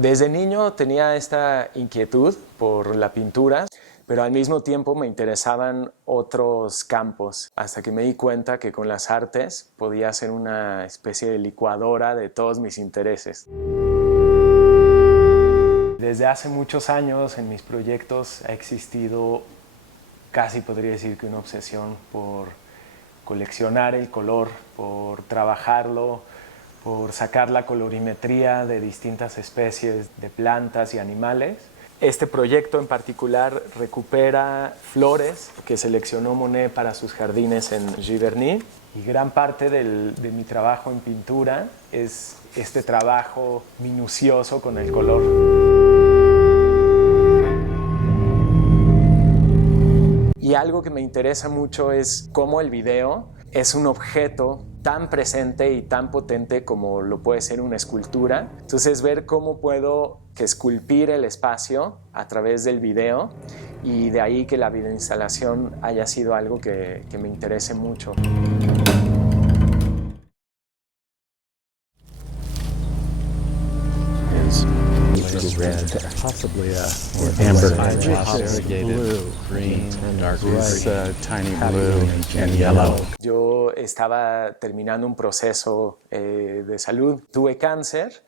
Desde niño tenía esta inquietud por la pintura, pero al mismo tiempo me interesaban otros campos, hasta que me di cuenta que con las artes podía ser una especie de licuadora de todos mis intereses. Desde hace muchos años en mis proyectos ha existido, casi podría decir que una obsesión por coleccionar el color, por trabajarlo, por sacar la colorimetría de distintas especies de plantas y animales. Este proyecto en particular recupera flores que seleccionó Monet para sus jardines en Giverny, y gran parte de mi trabajo en pintura es este trabajo minucioso con el color. Y algo que me interesa mucho es cómo el video es un objeto tan presente y tan potente como lo puede ser una escultura. Entonces, ver cómo puedo esculpir el espacio a través del video, y de ahí que la videoinstalación haya sido algo que me interese mucho. Red, possibly amber, blue, green, dark tiny blue and yellow. Yo estaba terminando un proceso de salud. Tuve cáncer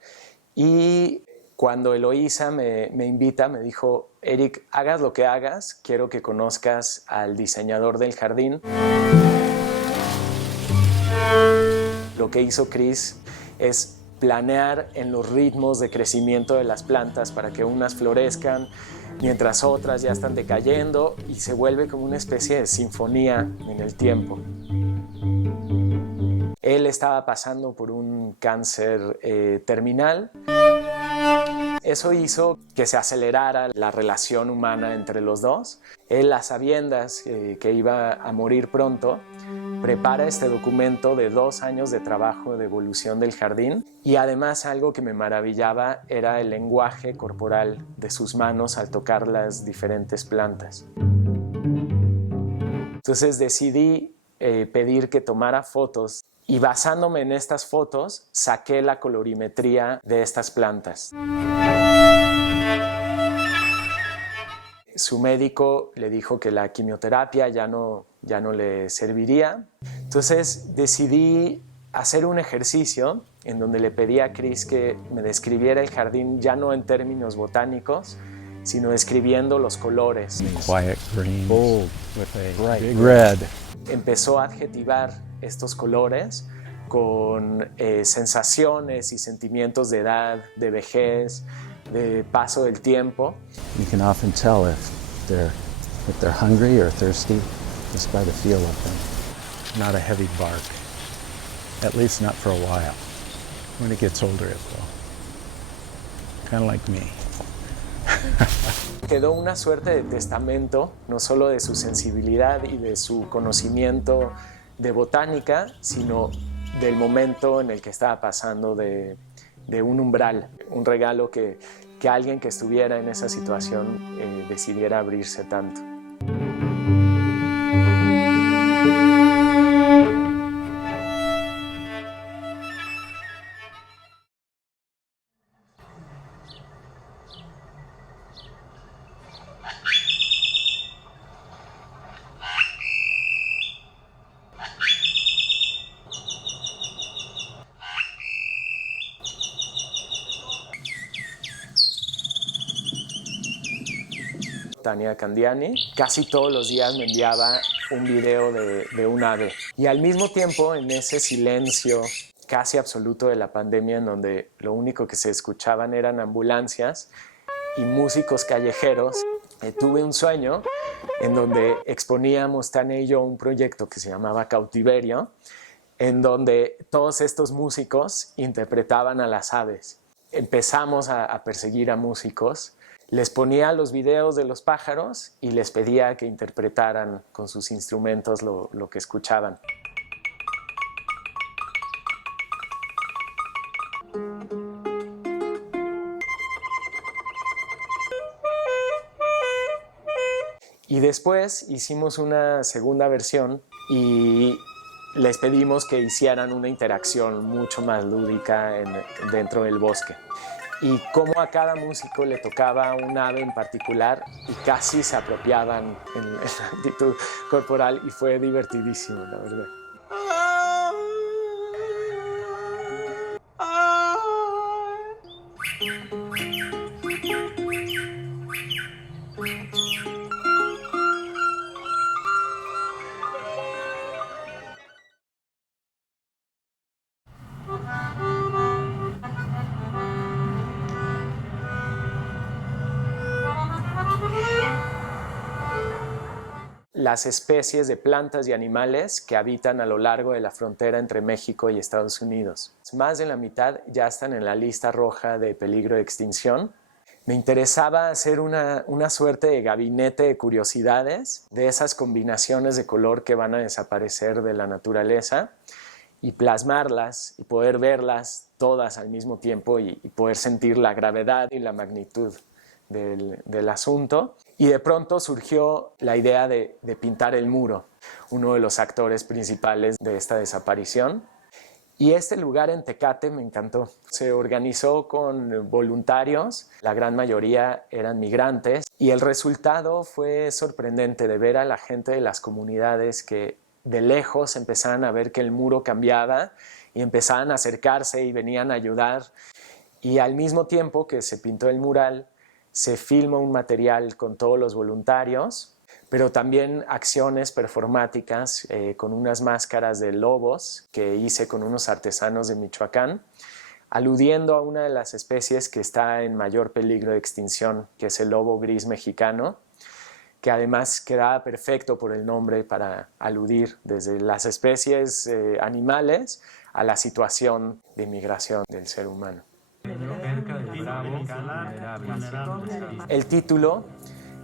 y cuando Eloísa me invita, me dijo: Eric, hagas lo que hagas, quiero que conozcas al diseñador del jardín. Lo que hizo Chris es planear en los ritmos de crecimiento de las plantas para que unas florezcan mientras otras ya están decayendo, y se vuelve como una especie de sinfonía en el tiempo. Él estaba pasando por un cáncer terminal. Eso hizo que se acelerara la relación humana entre los dos. Él, a sabiendas que iba a morir pronto, prepara este documento de 2 años de trabajo de evolución del jardín, y además algo que me maravillaba era el lenguaje corporal de sus manos al tocar las diferentes plantas. Entonces decidí pedir que tomara fotos, y basándome en estas fotos saqué la colorimetría de estas plantas. Su médico le dijo que la quimioterapia ya no le serviría. Entonces decidí hacer un ejercicio en donde le pedí a Chris que me describiera el jardín ya no en términos botánicos, sino describiendo los colores. Quiet green, bold with a big red. Empezó a adjetivar estos colores con sensaciones y sentimientos de edad, de vejez, de paso del tiempo. You can often tell if they're hungry or thirsty just by the feel of them. Not a heavy bark, at least not for a while. When it gets older, it will. Kind of like me. Quedó una suerte de testamento, no solo de su sensibilidad y de su conocimiento de botánica, sino del momento en el que estaba pasando de un umbral, un regalo que alguien que estuviera en esa situación decidiera abrirse tanto. Tania Candiani, casi todos los días me enviaba un video de un ave. Y al mismo tiempo, en ese silencio casi absoluto de la pandemia, en donde lo único que se escuchaban eran ambulancias y músicos callejeros, tuve un sueño en donde exponíamos Tania y yo un proyecto que se llamaba Cautiverio, en donde todos estos músicos interpretaban a las aves. Empezamos a perseguir a músicos. Les ponía los videos de los pájaros y les pedía que interpretaran con sus instrumentos lo que escuchaban. Y después hicimos una segunda versión y les pedimos que hicieran una interacción mucho más lúdica dentro del bosque. y cómo a cada músico le tocaba un ave en particular y casi se apropiaban en la actitud corporal y fue divertidísimo, la verdad. Las especies de plantas y animales que habitan a lo largo de la frontera entre México y Estados Unidos. Más de la mitad ya están en la lista roja de peligro de extinción. Me interesaba hacer una suerte de gabinete de curiosidades de esas combinaciones de color que van a desaparecer de la naturaleza y plasmarlas y poder verlas todas al mismo tiempo y poder sentir la gravedad y la magnitud del asunto. Y de pronto surgió la idea de pintar el muro, uno de los actores principales de esta desaparición. Y este lugar en Tecate me encantó. Se organizó con voluntarios, la gran mayoría eran migrantes, y el resultado fue sorprendente de ver a la gente de las comunidades que de lejos empezaban a ver que el muro cambiaba y empezaban a acercarse y venían a ayudar. Y al mismo tiempo que se pintó el mural, se filma un material con todos los voluntarios, pero también acciones performáticas con unas máscaras de lobos que hice con unos artesanos de Michoacán, aludiendo a una de las especies que está en mayor peligro de extinción, que es el lobo gris mexicano, que además quedaba perfecto por el nombre para aludir desde las especies animales a la situación de migración del ser humano. El título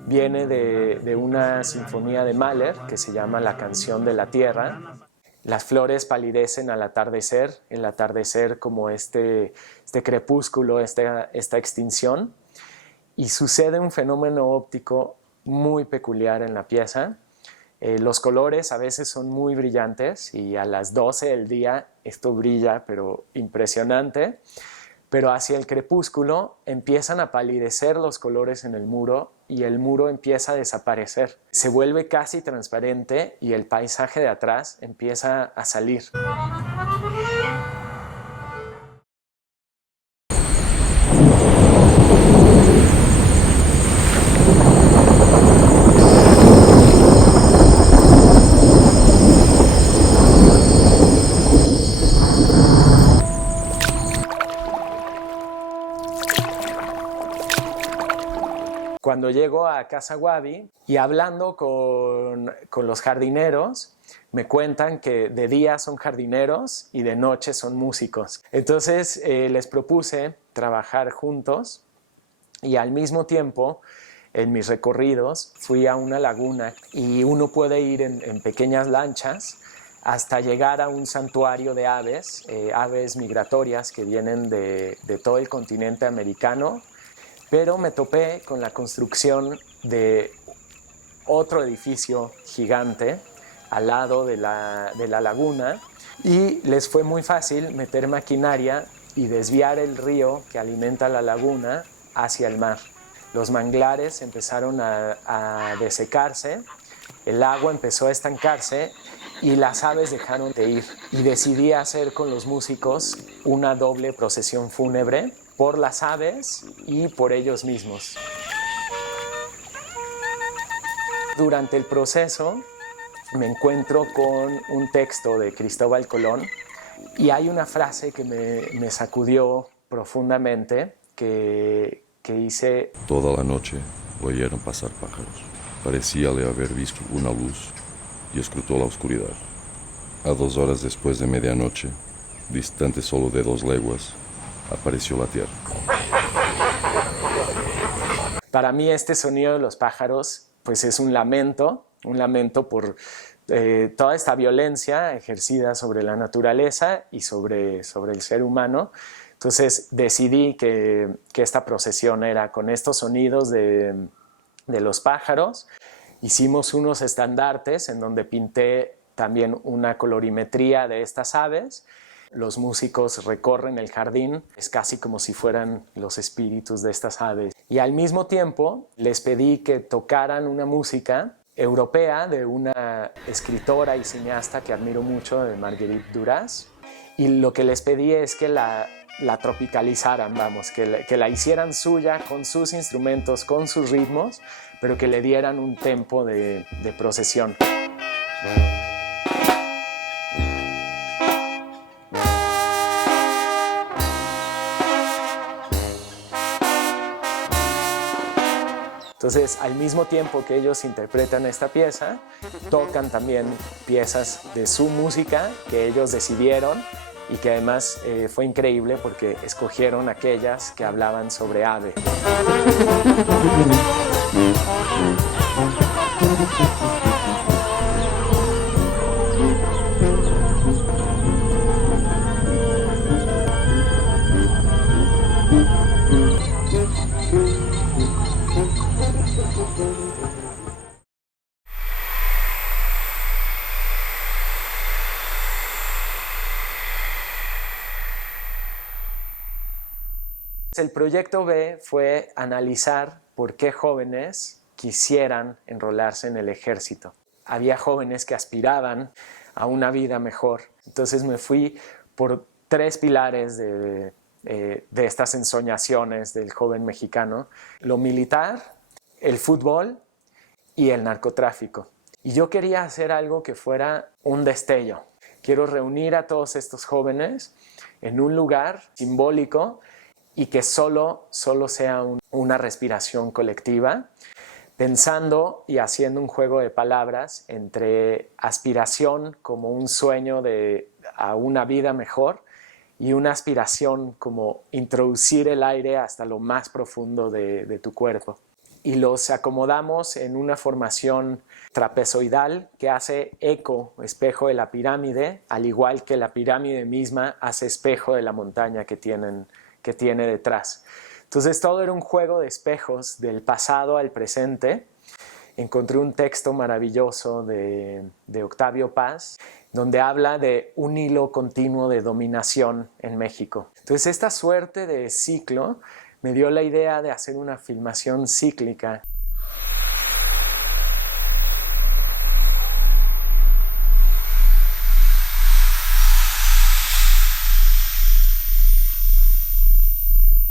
viene de una sinfonía de Mahler que se llama La canción de la tierra. Las flores palidecen al atardecer, el atardecer como este crepúsculo, esta extinción, y sucede un fenómeno óptico muy peculiar en la pieza. Los colores a veces son muy brillantes y a las 12 del día esto brilla, pero impresionante. Pero hacia el crepúsculo empiezan a palidecer los colores en el muro y el muro empieza a desaparecer. Se vuelve casi transparente y el paisaje de atrás empieza a salir. Cuando llego a Casa Guavi y hablando con los jardineros, me cuentan que de día son jardineros y de noche son músicos. Entonces les propuse trabajar juntos y al mismo tiempo en mis recorridos fui a una laguna y uno puede ir en pequeñas lanchas hasta llegar a un santuario de aves, aves migratorias que vienen de todo el continente americano. Pero me topé con la construcción de otro edificio gigante al lado de la laguna y les fue muy fácil meter maquinaria y desviar el río que alimenta la laguna hacia el mar. Los manglares empezaron a desecarse, el agua empezó a estancarse y las aves dejaron de ir. Y decidí hacer con los músicos una doble procesión fúnebre por las aves y por ellos mismos. Durante el proceso me encuentro con un texto de Cristóbal Colón y hay una frase que me sacudió profundamente que dice: Toda la noche oyeron pasar pájaros. Parecíale haber visto una luz y escrutó la oscuridad. A 2 horas después de medianoche, distante solo de 2 leguas, apareció la tierra. Para mí este sonido de los pájaros pues es un lamento por toda esta violencia ejercida sobre la naturaleza y sobre el ser humano. Entonces decidí que esta procesión era con estos sonidos de los pájaros. Hicimos unos estandartes en donde pinté también una colorimetría de estas aves Los músicos recorren el jardín, es casi como si fueran los espíritus de estas aves. Y al mismo tiempo les pedí que tocaran una música europea de una escritora y cineasta que admiro mucho, de Marguerite Duras. Y lo que les pedí es que la tropicalizaran, vamos, que la hicieran suya con sus instrumentos, con sus ritmos, pero que le dieran un tempo de procesión. Entonces, al mismo tiempo que ellos interpretan esta pieza, tocan también piezas de su música que ellos decidieron y que además fue increíble porque escogieron aquellas que hablaban sobre ave. El proyecto B fue analizar por qué jóvenes quisieran enrolarse en el ejército. Había jóvenes que aspiraban a una vida mejor. Entonces me fui por 3 pilares de estas ensoñaciones del joven mexicano: lo militar, el fútbol y el narcotráfico. Y yo quería hacer algo que fuera un destello. Quiero reunir a todos estos jóvenes en un lugar simbólico y que solo sea una respiración colectiva, pensando y haciendo un juego de palabras entre aspiración como un sueño a una vida mejor y una aspiración como introducir el aire hasta lo más profundo de tu cuerpo. Y los acomodamos en una formación trapezoidal que hace eco, espejo de la pirámide, al igual que la pirámide misma hace espejo de la montaña que tiene detrás. Entonces todo era un juego de espejos del pasado al presente. Encontré un texto maravilloso de Octavio Paz, donde habla de un hilo continuo de dominación en México. Entonces esta suerte de ciclo me dio la idea de hacer una filmación cíclica.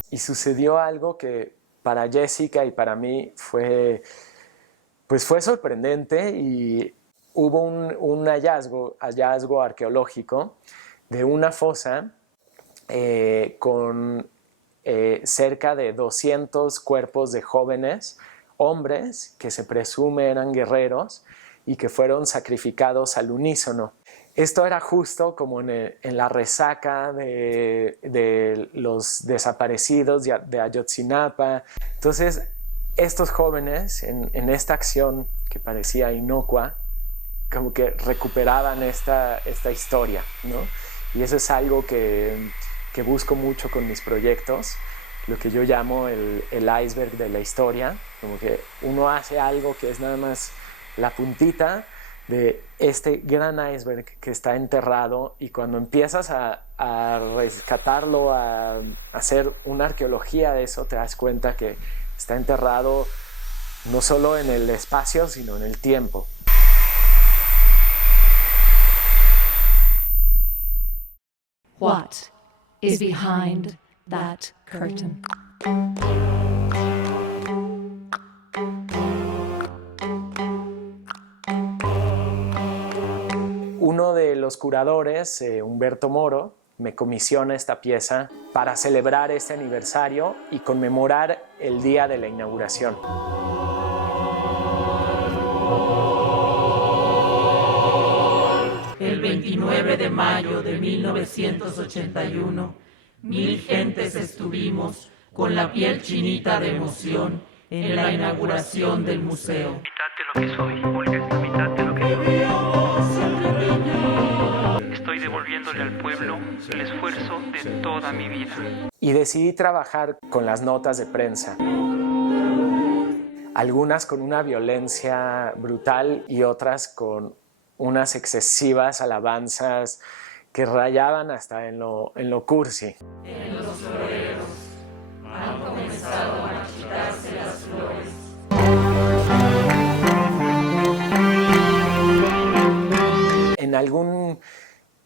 Y sucedió algo que para Jessica y para mí fue sorprendente, y hubo un hallazgo arqueológico de una fosa con cerca de 200 cuerpos de jóvenes hombres que se presume eran guerreros y que fueron sacrificados al unísono. Esto era justo como en la resaca de los desaparecidos de Ayotzinapa. Entonces, estos jóvenes en esta acción que parecía inocua, como que recuperaban esta historia, ¿no? Y eso es algo que busco mucho con mis proyectos, lo que yo llamo el iceberg de la historia, como que uno hace algo que es nada más la puntita de este gran iceberg que está enterrado, y cuando empiezas a rescatarlo, a hacer una arqueología de eso, te das cuenta que está enterrado no solo en el espacio, sino en el tiempo. What is behind that curtain? Uno de los curadores, Humberto Moro, me comisiona esta pieza para celebrar este aniversario y conmemorar el día de la inauguración. El 29 de mayo de 1981, 1000 gentes estuvimos con la piel chinita de emoción en la inauguración del museo. Mitad de lo que soy, porque es la mitad de lo que soy. Estoy devolviéndole al pueblo el esfuerzo de toda mi vida. Y decidí trabajar con las notas de prensa. Algunas con una violencia brutal y otras con unas excesivas alabanzas que rayaban hasta en lo cursi. En los floreros han comenzado a marchitarse las flores. En algún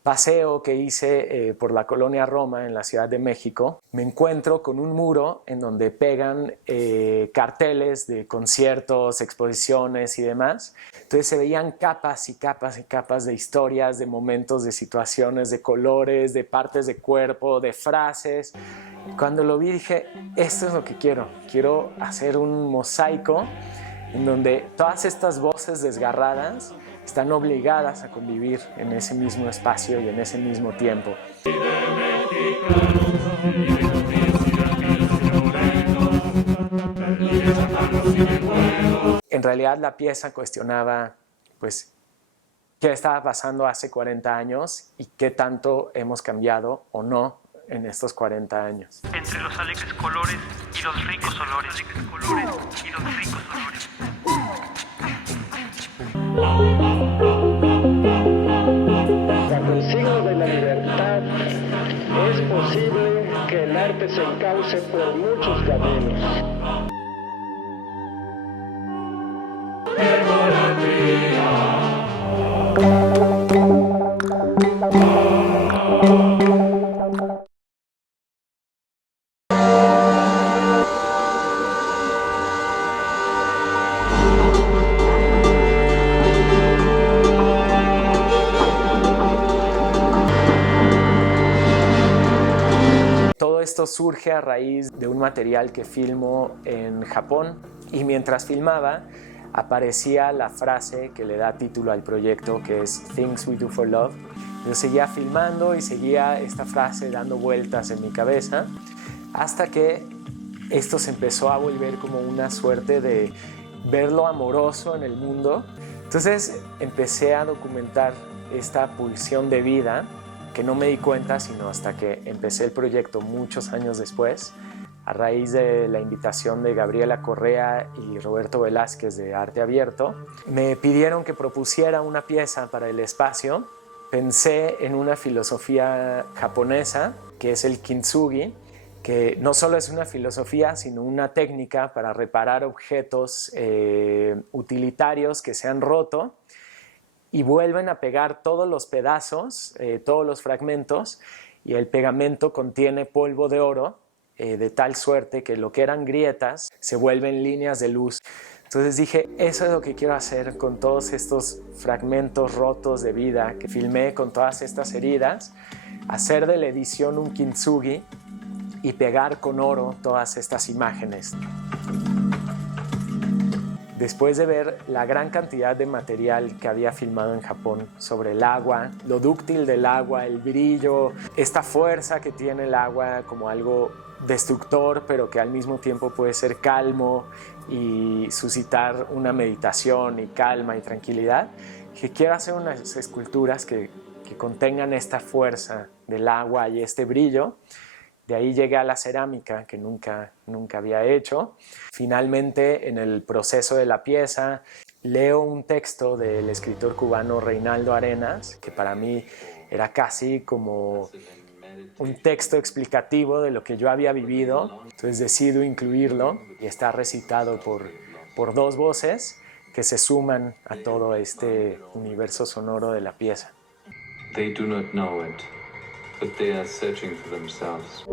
paseo que hice por la colonia Roma en la Ciudad de México, me encuentro con un muro en donde pegan carteles de conciertos, exposiciones y demás. Entonces se veían capas y capas y capas de historias, de momentos, de situaciones, de colores, de partes de cuerpo, de frases. Cuando lo vi dije, esto es lo que quiero. Quiero hacer un mosaico en donde todas estas voces desgarradas están obligadas a convivir en ese mismo espacio y en ese mismo tiempo. En realidad la pieza cuestionaba, pues, qué estaba pasando hace 40 años y qué tanto hemos cambiado o no en estos 40 años. Entre los alegres colores y los ricos olores. Bajo el signo de la libertad es posible que el arte se encauce por muchos caminos. Esto surge a raíz de un material que filmo en Japón y mientras filmaba aparecía la frase que le da título al proyecto, que es Things We Do for Love. Yo seguía filmando y seguía esta frase dando vueltas en mi cabeza hasta que esto se empezó a volver como una suerte de ver lo amoroso en el mundo. Entonces empecé a documentar esta pulsión de vida que no me di cuenta sino hasta que empecé el proyecto muchos años después, a raíz de la invitación de Gabriela Correa y Roberto Velázquez de Arte Abierto. Me pidieron que propusiera una pieza para el espacio. Pensé en una filosofía japonesa, que es el kintsugi, que no solo es una filosofía, sino una técnica para reparar objetos utilitarios que se han roto y vuelven a pegar todos los pedazos, todos los fragmentos, y el pegamento contiene polvo de oro, de tal suerte que lo que eran grietas se vuelven líneas de luz. Entonces dije, eso es lo que quiero hacer con todos estos fragmentos rotos de vida que filmé, con todas estas heridas, hacer de la edición un kintsugi y pegar con oro todas estas imágenes. Después de ver la gran cantidad de material que había filmado en Japón sobre el agua, lo dúctil del agua, el brillo, esta fuerza que tiene el agua como algo destructor, pero que al mismo tiempo puede ser calmo y suscitar una meditación y calma y tranquilidad, que quiero hacer unas esculturas que contengan esta fuerza del agua y este brillo. De ahí llegué a la cerámica, que nunca había hecho. Finalmente, en el proceso de la pieza, leo un texto del escritor cubano Reinaldo Arenas, que para mí era casi como un texto explicativo de lo que yo había vivido. Entonces decido incluirlo y está recitado por dos voces que se suman a todo este universo sonoro de la pieza. They do not know it, but they are searching for themselves.